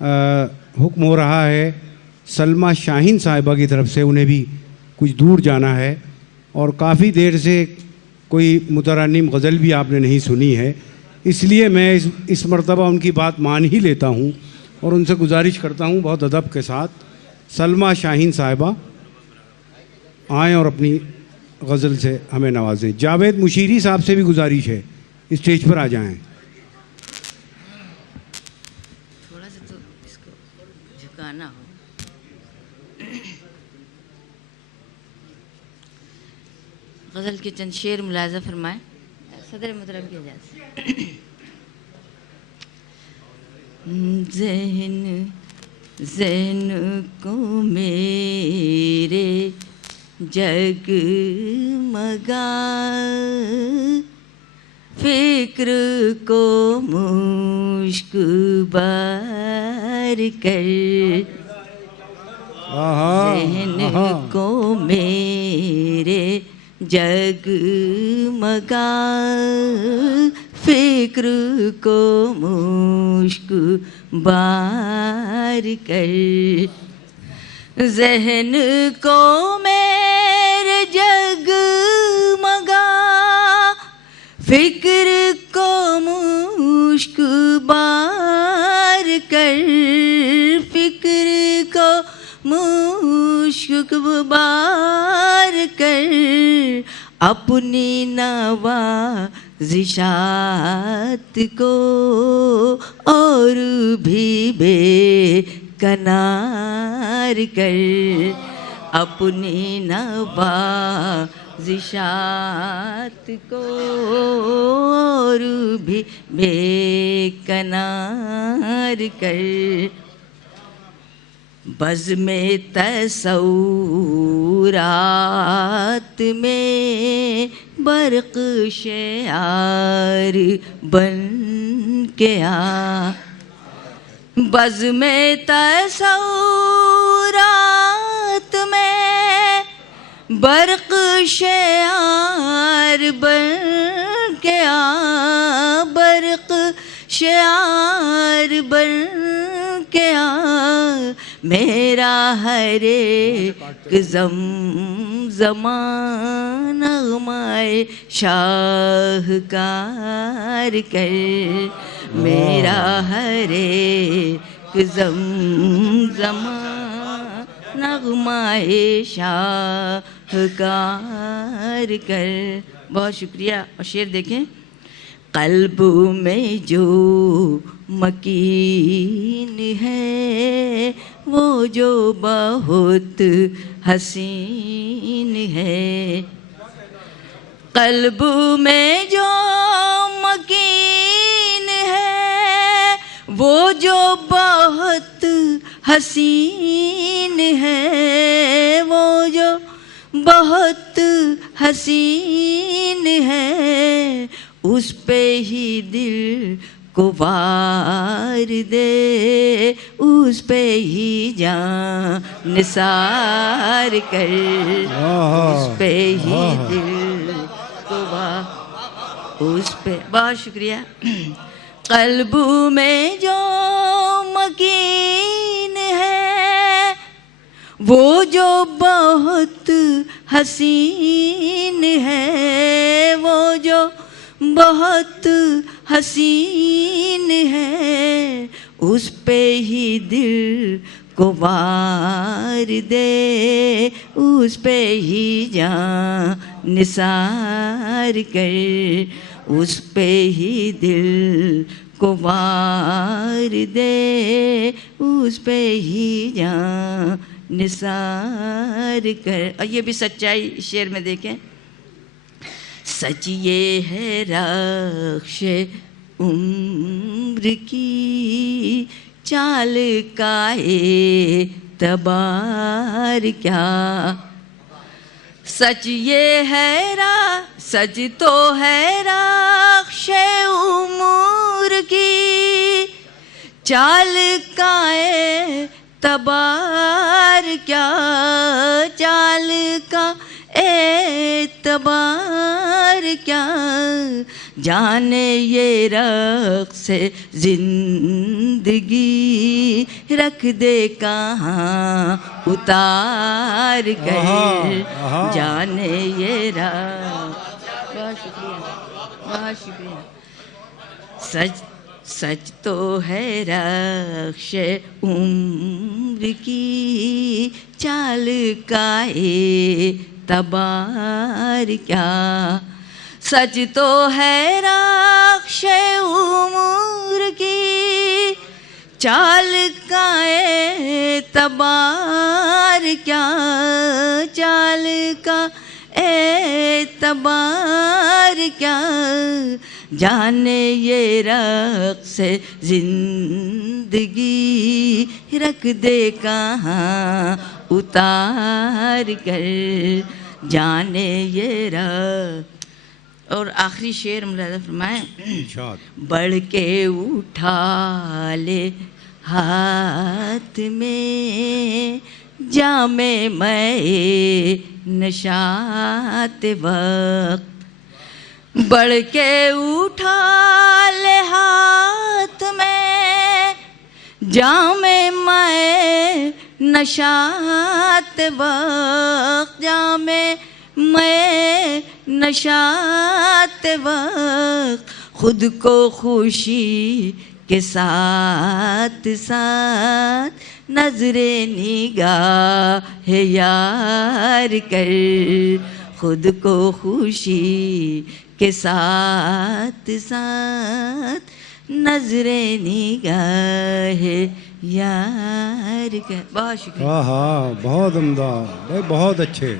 हुक्म हो रहा है सलमा शाहीन साहिबा की तरफ से, उन्हें भी कुछ दूर जाना है और काफ़ी देर से कोई मुतरन्निम गज़ल भी आपने नहीं सुनी है, इसलिए मैं इस मर्तबा उनकी बात मान ही लेता हूँ और उनसे गुजारिश करता हूँ बहुत अदब के साथ सलमा शाहीन साहिबा आएँ और अपनी गज़ल से हमें नवाजें। जावेद मुशीरी साहब से भी गुजारिश है स्टेज पर आ जाएं। थोड़ा सा तो इसको झुकाना हो। गज़ल के चंद शेर मुलाज़ा फरमाएं सदर मोहतरम की इजाज़त। ज़हन को मेरे जगमगा, फिक्र को मुश्क बार कर, ज़हन को मेरे जगमगा, फिक्र को मुश्क बार कर, ज़हन को मेरे जगमगा, फिक्र को मुश्क बार कर, फिक्र को मुश्क बार कर, अपनी नवाज़िशात को और भी बेकनार कर, अपनी नवाज़िशात को और भी बेकनार कर, बज़्म-ए तसव्वुरात में बर्क़ शेआर बन के आ, बज़्म-ए तसव्वुरात में बर्क़ शेआर बन के आ, बर्क़ शेआर बन के आ, मेरा हर एक ज़माए शाहकार कर, मेरा हर एक नग़माए शाहकार कर। बहुत शुक्रिया। और शेर देखें, क़ल्ब में जो मकीन है वो जो बहुत हसीन है, क़ल्ब में जो मकीन है वो जो बहुत हसीन है, वो जो बहुत हसीन है, उस पे ही दिल को वार दे, उस पे ही जान निसार कर, उस पे ही दिल को वार, उस पे। बहुत शुक्रिया। क़ल्ब में जो मकीन है वो जो बहुत हसीन है, वो जो बहुत हसीन है, उस पे ही दिल को वार दे, उस पे ही जान निसार कर, उस पे ही दिल को वार दे, उस पे ही जान निसार कर। और ये भी सच्चाई शेर में देखें, सच ये है रख्श उम्र की चाल का एतबार क्या, सच ये है सच तो है रख्श उम्र की चाल का एतबार क्या, चाल का एतबार क्या, जाने ये रक़्स जिंदगी रख दे कहाँ उतार कर, जाने ये रक़्स। बहुत शुक्रिया, बहुत शुक्रिया। सच सच तो है रक्श उम्र की चाल का तबार क्या, सच तो है रक्श उम्र की चाल का तबार क्या, चाल का तबार क्या, जाने ये रक़्स जिंदगी रख दे कहाँ उतार कर, जाने ये रक़्स। और आखिरी शेर मुलाज़ा फरमाएं। बढ़ के उठा ले हाथ में जामे मैं नशात वक्त, बढ़ के उठा ले हाथ में जामे मैं नशात वक्त, जामे मैं नशात वक्त, खुद को खुशी के साथ साथ नजरे निगाह यार कर, खुद को खुशी के साथ साथ नजरे निगाह यार कर। बहुत शुक्रिया। हाँ, बहुत उम्दा भाई, बहुत अच्छे।